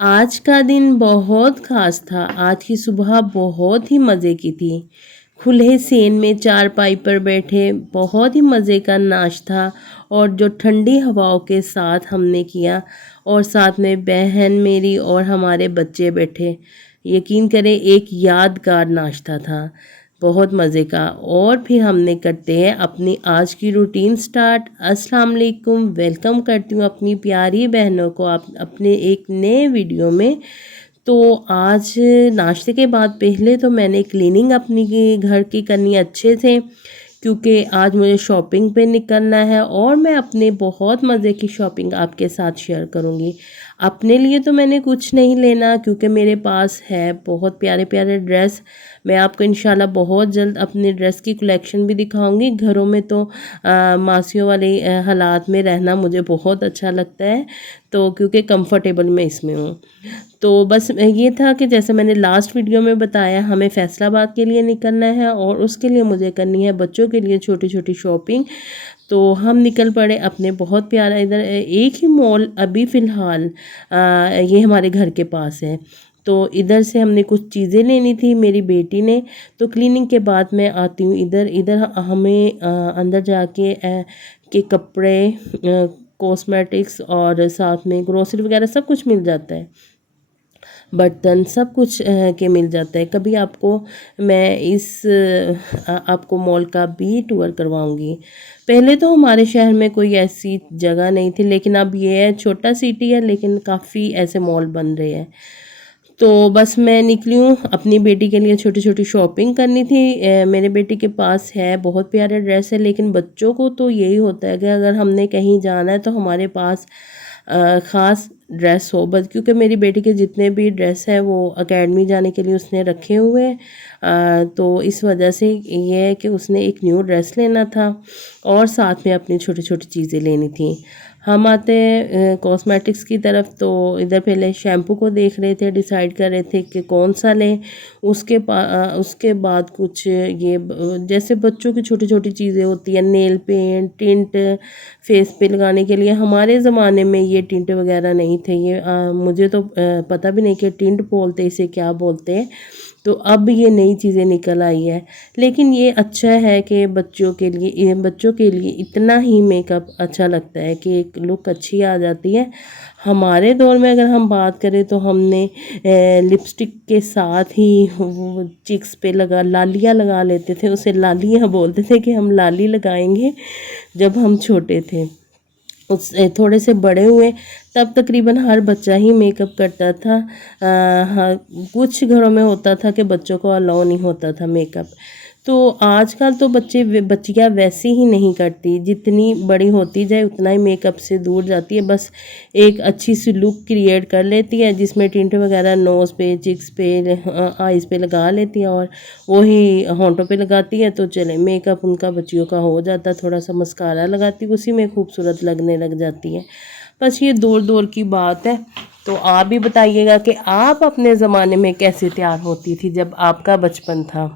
आज का दिन बहुत ख़ास था। आज की सुबह बहुत ही मज़े की थी। खुले सेन में चारपाई पर बैठे बहुत ही मज़े का नाश्ता और जो ठंडी हवाओं के साथ हमने किया, और साथ में बहन मेरी और हमारे बच्चे बैठे। यकीन करें, एक यादगार नाश्ता था, बहुत मज़े का। और फिर हमने करते हैं अपनी आज की रूटीन स्टार्ट। अस्सलाम वालेकुम, वेलकम करती हूँ अपनी प्यारी बहनों को आप अपने एक नए वीडियो में। तो आज नाश्ते के बाद पहले तो मैंने क्लीनिंग अपनी घर की करनी अच्छे से, क्योंकि आज मुझे शॉपिंग पे निकलना है और मैं अपने बहुत मज़े की शॉपिंग आपके साथ शेयर करूँगी। अपने लिए तो मैंने कुछ नहीं लेना, क्योंकि मेरे पास है बहुत प्यारे प्यारे ड्रेस। मैं आपको इंशाल्लाह बहुत जल्द अपने ड्रेस की कलेक्शन भी दिखाऊंगी। घरों में तो मासियों वाले हालात में रहना मुझे बहुत अच्छा लगता है, तो क्योंकि कंफर्टेबल मैं इसमें हूँ। तो बस ये था कि जैसे मैंने लास्ट वीडियो में बताया, हमें फैसलाबाद के लिए निकलना है और उसके लिए मुझे करनी है बच्चों के लिए छोटी छोटी शॉपिंग। तो हम निकल पड़े अपने बहुत प्यारा, इधर एक ही मॉल अभी फ़िलहाल ये हमारे घर के पास है, तो इधर से हमने कुछ चीज़ें लेनी थी मेरी बेटी ने। तो क्लीनिंग के बाद मैं आती हूँ इधर। इधर हमें अंदर जाके के कपड़े, कॉस्मेटिक्स और साथ में ग्रोसरी वगैरह सब कुछ मिल जाता है, बर्तन सब कुछ के मिल जाता है। कभी आपको मैं आपको मॉल का भी टूर करवाऊंगी। पहले तो हमारे शहर में कोई ऐसी जगह नहीं थी, लेकिन अब ये है, छोटा सिटी है लेकिन काफ़ी ऐसे मॉल बन रहे हैं। तो बस मैं निकली हूँ अपनी बेटी के लिए छोटी छोटी शॉपिंग करनी थी। मेरे बेटी के पास है बहुत प्यारे ड्रेस है, लेकिन बच्चों को तो यही होता है कि अगर हमने कहीं जाना है तो हमारे पास ख़ास ड्रेस हो। बस क्योंकि मेरी बेटी के जितने भी ड्रेस है वो एकेडमी जाने के लिए उसने रखे हुए हैं, तो इस वजह से ये है कि उसने एक न्यू ड्रेस लेना था और साथ में अपनी छोटी छोटी चीज़ें लेनी थी। हम आते हैं कॉस्मेटिक्स की तरफ। तो इधर पहले शैम्पू को देख रहे थे, डिसाइड कर रहे थे कि कौन सा लें। उसके बाद कुछ ये जैसे बच्चों की छोटी छोटी चीज़ें होती हैं, नेल पेंट, टिंट फेस पे लगाने के लिए। हमारे ज़माने में ये टिंट वगैरह नहीं थे, ये मुझे तो पता भी नहीं कि टिंट बोलते इसे क्या बोलते हैं। तो अब ये नई चीज़ें निकल आई है, लेकिन ये अच्छा है कि बच्चों के लिए इतना ही मेकअप अच्छा लगता है कि एक लुक अच्छी आ जाती है। हमारे दौर में अगर हम बात करें तो हमने लिपस्टिक के साथ ही वो चिक्स पे लालियाँ लगा लेते थे, उसे लालियाँ बोलते थे कि हम लाली लगाएंगे जब हम छोटे थे। उस थोड़े से बड़े हुए तब तकरीबन हर बच्चा ही मेकअप करता था। हाँ, कुछ घरों में होता था कि बच्चों को अलाउ नहीं होता था मेकअप। तो आजकल तो बच्चियाँ वैसे ही नहीं करती, जितनी बड़ी होती जाए उतना ही मेकअप से दूर जाती है। बस एक अच्छी सी लुक क्रिएट कर लेती है, जिसमें टिंट वगैरह नोज़ पे, चिक्स पे, आइज़ पे लगा लेती है और वही होंठों पे लगाती है, तो चले मेकअप उनका बच्चियों का हो जाता है। थोड़ा सा मस्कारा लगाती है, उसी में खूबसूरत लगने लग जाती है। बस ये दौर दौर की बात है। तो आप भी बताइएगा कि आप अपने ज़माने में कैसे तैयार होती थी जब आपका बचपन था।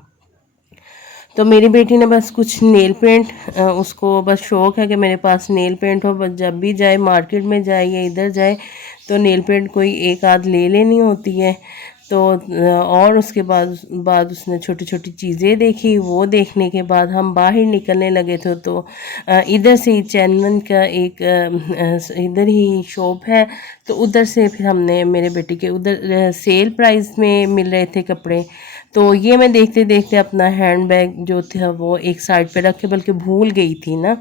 तो मेरी बेटी ने बस कुछ नेल पेंट, उसको बस शौक़ है कि मेरे पास नेल पेंट हो। बस जब भी जाए, मार्केट में जाए या इधर जाए, तो नेल पेंट कोई एक आध ले लेनी होती है। तो और उसके बाद उसने छोटी छोटी चीज़ें देखी। वो देखने के बाद हम बाहर निकलने लगे थे। तो इधर से ही चैनवन का एक इधर ही शॉप है, तो उधर से फिर हमने मेरे बेटे के उधर सेल प्राइस में मिल रहे थे कपड़े। तो ये मैं देखते देखते अपना हैंड बैग जो था वो एक साइड पे रख के, बल्कि भूल गई थी ना,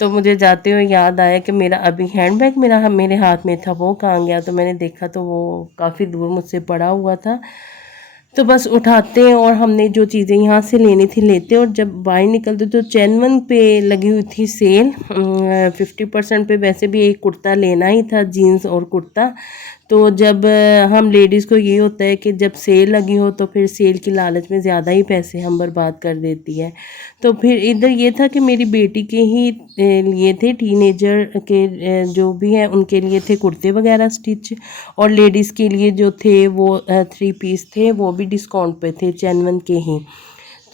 तो मुझे जाते हुए याद आया कि मेरा अभी हैंड बैग मेरे हाथ में था, वो कहाँ गया। तो मैंने देखा तो वो काफ़ी दूर मुझसे पड़ा हुआ था। तो बस उठाते हैं और हमने जो चीज़ें यहाँ से लेनी थी लेते, और जब बाहर निकलते तो चैनवन पे लगी हुई थी सेल 50% पे। वैसे भी एक कुर्ता लेना ही था, जीन्स और कुर्ता। तो जब हम लेडीज़ को ये होता है कि जब सेल लगी हो तो फिर सेल की लालच में ज़्यादा ही पैसे हम बर्बाद कर देती है। तो फिर इधर ये था कि मेरी बेटी के ही लिए थे, टीनेजर के जो भी हैं उनके लिए थे कुर्ते वगैरह स्टिच, और लेडीज़ के लिए जो थे वो 3 पीस थे, वो भी डिस्काउंट पे थे चैनवन के ही।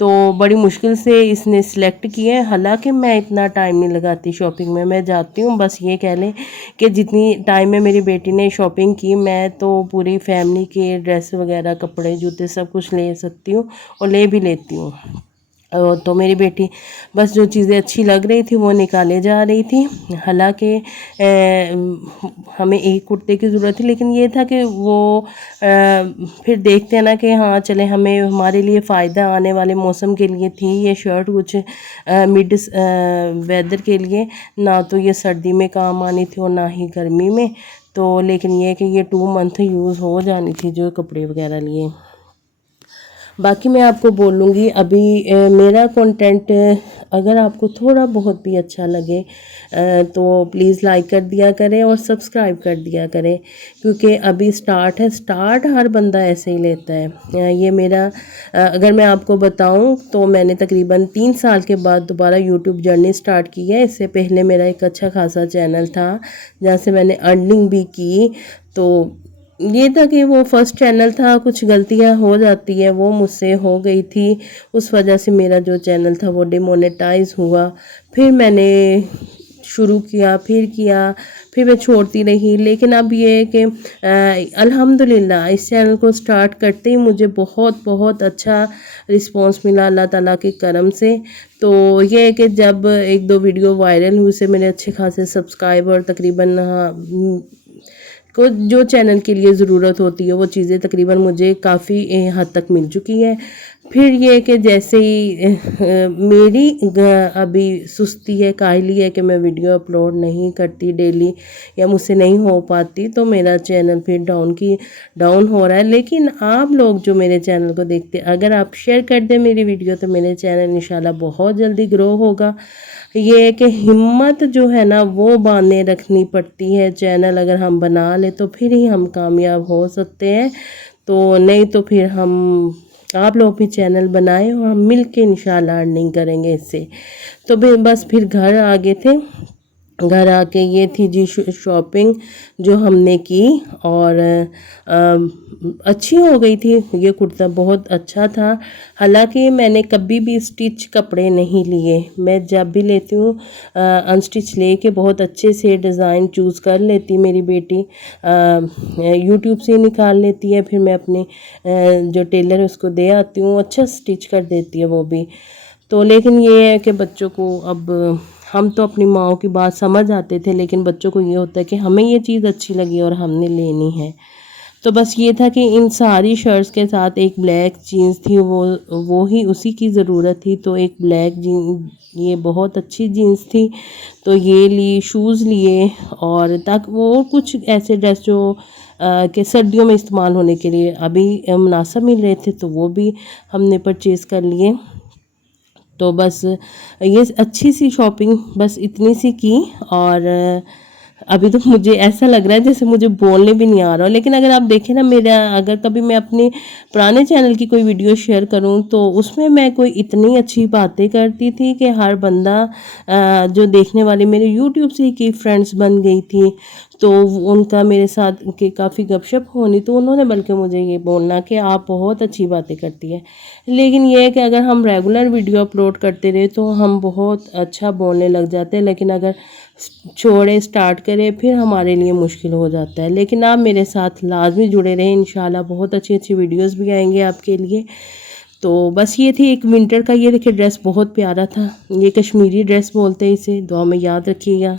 तो बड़ी मुश्किल से इसने सिलेक्ट किए। हालांकि मैं इतना टाइम नहीं लगाती शॉपिंग में, मैं जाती हूँ, बस ये कह लें कि जितनी टाइम में मेरी बेटी ने शॉपिंग की, मैं तो पूरी फैमिली के ड्रेस वगैरह, कपड़े, जूते सब कुछ ले सकती हूँ और ले भी लेती हूँ। तो मेरी बेटी बस जो चीज़ें अच्छी लग रही थी वो निकाले जा रही थी। हालांकि हमें एक कुर्ते की ज़रूरत थी, लेकिन ये था कि वो फिर देखते हैं ना कि हाँ चले, हमें हमारे लिए फ़ायदा आने वाले मौसम के लिए थी ये शर्ट, कुछ मिड वेदर के लिए, ना तो ये सर्दी में काम आनी थी और ना ही गर्मी में। तो लेकिन ये कि ये 2 मंथ यूज़ हो जानी थी जो कपड़े वगैरह लिए। बाकी मैं आपको बोलूँगी अभी मेरा कंटेंट अगर आपको थोड़ा बहुत भी अच्छा लगे तो प्लीज़ लाइक कर दिया करें और सब्सक्राइब कर दिया करें, क्योंकि अभी स्टार्ट है, स्टार्ट हर बंदा ऐसे ही लेता है। ये मेरा अगर मैं आपको बताऊं तो मैंने तकरीबन 3 साल के बाद दोबारा यूट्यूब जर्नी स्टार्ट की है। इससे पहले मेरा एक अच्छा खासा चैनल था जहाँ से मैंने अर्निंग भी की। तो ये था कि वो फर्स्ट चैनल था, कुछ गलतियां हो जाती है, वो मुझसे हो गई थी, उस वजह से मेरा जो चैनल था वो डिमोनेटाइज हुआ। फिर मैंने शुरू किया, फिर मैं छोड़ती रही। लेकिन अब ये है कि अल्हम्दुलिल्लाह इस चैनल को स्टार्ट करते ही मुझे बहुत बहुत अच्छा रिस्पांस मिला अल्लाह ताला के करम से। तो ये है कि जब 1-2 वीडियो वायरल हुए से मेरे अच्छे खासे सब्सक्राइबर तकरीबन को जो चैनल के लिए ज़रूरत होती है वो चीज़ें तकरीबन मुझे काफ़ी हद तक मिल चुकी है। फिर ये कि जैसे ही मेरी अभी सुस्ती है, काहली है कि मैं वीडियो अपलोड नहीं करती डेली या मुझसे नहीं हो पाती, तो मेरा चैनल फिर डाउन हो रहा है। लेकिन आप लोग जो मेरे चैनल को देखते हैं, अगर आप शेयर कर दें मेरी वीडियो तो मेरे चैनल इंशाल्लाह बहुत जल्दी ग्रो होगा। ये है कि हिम्मत जो है ना वो बांधे रखनी पड़ती है। चैनल अगर हम बना ले तो फिर ही हम कामयाब हो सकते हैं, तो नहीं तो फिर हम आप लोग भी चैनल बनाएं और हम मिल के इंशाल्लाह अर्निंग करेंगे इससे। तो बस फिर घर आ गए थे। घर आके ये थी जी शॉपिंग जो हमने की, और अच्छी हो गई थी। ये कुर्ता बहुत अच्छा था। हालांकि मैंने कभी भी स्टिच कपड़े नहीं लिए, मैं जब भी लेती हूँ अनस्टिच लेके बहुत अच्छे से डिज़ाइन चूज़ कर लेती मेरी बेटी, यूट्यूब से निकाल लेती है, फिर मैं अपने जो टेलर है उसको दे आती हूँ, अच्छा स्टिच कर देती है वो भी। तो लेकिन ये है कि बच्चों को अब हम तो अपनी माओ की बात समझ आते थे, लेकिन बच्चों को ये होता है कि हमें ये चीज़ अच्छी लगी और हमने लेनी है। तो बस ये था कि इन सारी शर्ट्स के साथ एक ब्लैक जीन्स थी, वो ही उसी की ज़रूरत थी, तो एक ब्लैक जीन, ये बहुत अच्छी जीन्स थी, तो ये ली, शूज़ लिए, और तक वो कुछ ऐसे ड्रेस जो कि सर्दियों में इस्तेमाल होने के लिए अभी मुनासिब मिल रहे थे, तो वो भी हमने परचेज़ कर लिए। तो बस ये अच्छी सी शॉपिंग बस इतनी सी की, और अभी तो मुझे ऐसा लग रहा है जैसे मुझे बोलने भी नहीं आ रहा। लेकिन अगर आप देखें ना, मेरा अगर कभी मैं अपने पुराने चैनल की कोई वीडियो शेयर करूं तो उसमें मैं कोई इतनी अच्छी बातें करती थी कि हर बंदा जो देखने वाले मेरे यूट्यूब से की फ्रेंड्स बन गई थी, तो उनका मेरे साथ के काफ़ी गपशप होनी, तो उन्होंने बल्कि मुझे ये बोलना कि आप बहुत अच्छी बातें करती है। लेकिन ये है कि अगर हम रेगुलर वीडियो अपलोड करते रहे तो हम बहुत अच्छा बोलने लग जाते हैं, लेकिन अगर छोड़े स्टार्ट करें फिर हमारे लिए मुश्किल हो जाता है। लेकिन आप मेरे साथ लाजमी जुड़े रहें, इंशाल्लाह बहुत अच्छी अच्छी वीडियोस भी आएंगे आपके लिए। तो बस ये थी एक विंटर का, ये देखिए ड्रेस बहुत प्यारा था, ये कश्मीरी ड्रेस बोलते हैं इसे, दुआ में याद रखिएगा।